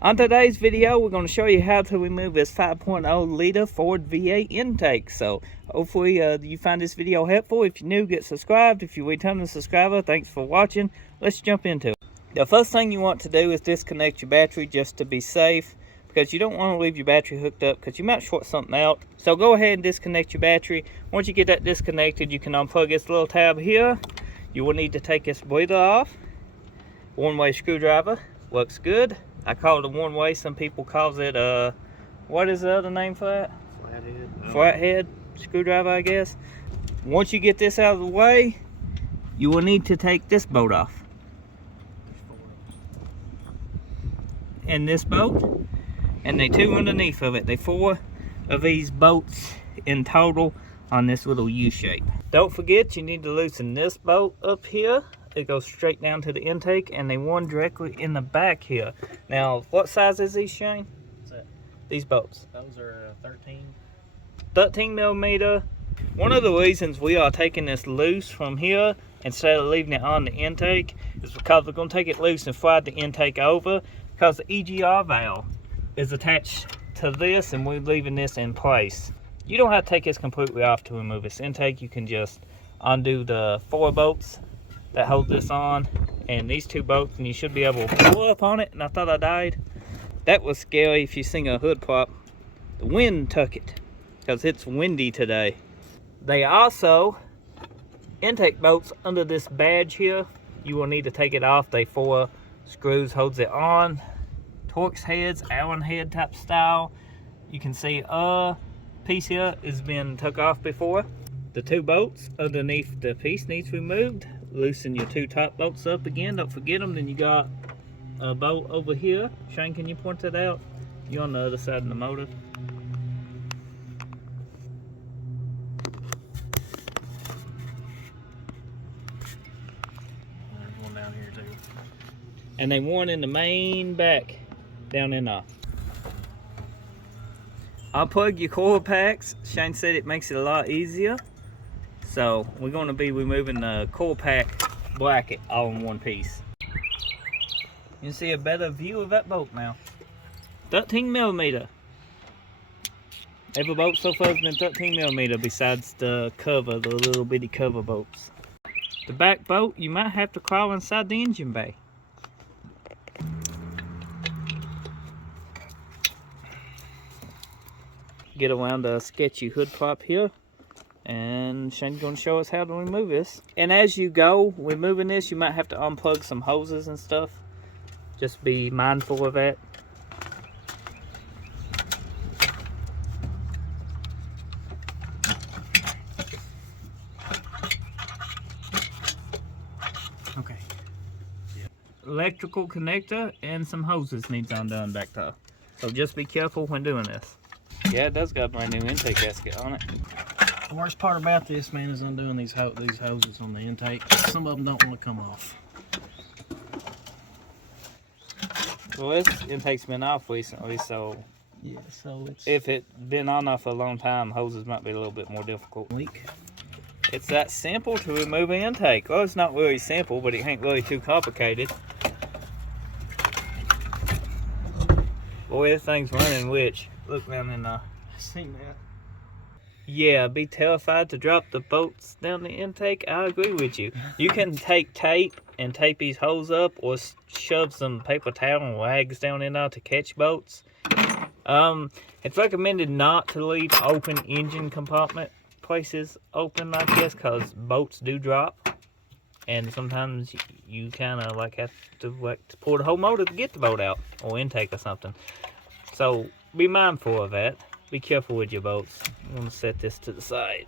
On today's video, we're going to show you how to remove this 5.0 liter Ford V8 intake. So hopefully you find this video helpful. If you're new, get subscribed. If you're a returning subscriber, thanks for watching. Let's jump into it. The first thing you want to do is disconnect your battery just to be safe, because you don't want to leave your battery hooked up because you might short something out. So go ahead and disconnect your battery. Once you get that disconnected, you can unplug this little tab here. You will need to take this breather off. One-way screwdriver works good. I call it a one-way. Some people calls it what is the other name for that? Flathead. Flathead screwdriver, I guess. Once you get this out of the way, you will need to take this bolt off. And this bolt, and they two underneath of it. They 4 of these bolts in total on this little U shape. Don't forget, you need to loosen this bolt up here. It goes straight down to the intake, and they one directly in the back here. Now, what size is these, Shane? What's that? These bolts. Those are 13 millimeter. One of the reasons we are taking this loose from here instead of leaving it on the intake is because we're going to take it loose and slide the intake over, because the EGR valve is attached to this and we're leaving this in place. You don't have to take this completely off to remove this intake. You can just undo the 4 bolts that hold this on and these 2 bolts, and you should be able to pull up on it. And I thought I died. That was scary. If you seen a hood pop, the wind took it because it's windy today. They also intake bolts under this badge here. You will need to take it off. They 4 screws holds it on. Torx heads, Allen head type style. You can see piece here has been took off before. The 2 bolts underneath the piece needs removed. Loosen your 2 top bolts up again. Don't forget them. Then you got a bolt over here. Shane, can you point that out? You're on the other side of the motor. There's one down here too. And they one in the main back down in there. Unplug your coil packs. Shane said it makes it a lot easier. So we're going to be removing the coil pack bracket all in one piece. You can see a better view of that bolt now. 13 millimeter. Every bolt so far has been 13 millimeter besides the cover, the little bitty cover bolts. The back bolt, you might have to crawl inside the engine bay. Get around a sketchy hood prop here, and Shane's going to show us how to remove this. And as you go removing this, you might have to unplug some hoses and stuff. Just be mindful of that. Okay. Yep. Electrical connector and some hoses needs undone back there. So just be careful when doing this. Yeah, it does got a brand new intake gasket on it. The worst part about this, man, is undoing these hoses on the intake. Some of them don't want to come off. Well, this intake's been off recently, so Yeah, so it's if it's been on for a long time, hoses might be a little bit more difficult. leak. It's that simple to remove an intake. Well, it's not really simple, but it ain't really too complicated. Boy, this thing's running witch. Look down in there. I seen that. Yeah, be terrified to drop the bolts down the intake. I agree with you. You can take tape and tape these holes up, or shove some paper towel and rags down in there to catch bolts. It's recommended not to leave open engine compartment places open like this, because bolts do drop. And sometimes you kind of have to pull the whole motor to get the bolt out, or intake or something. So be mindful of that. Be careful with your bolts. I'm going to set this to the side.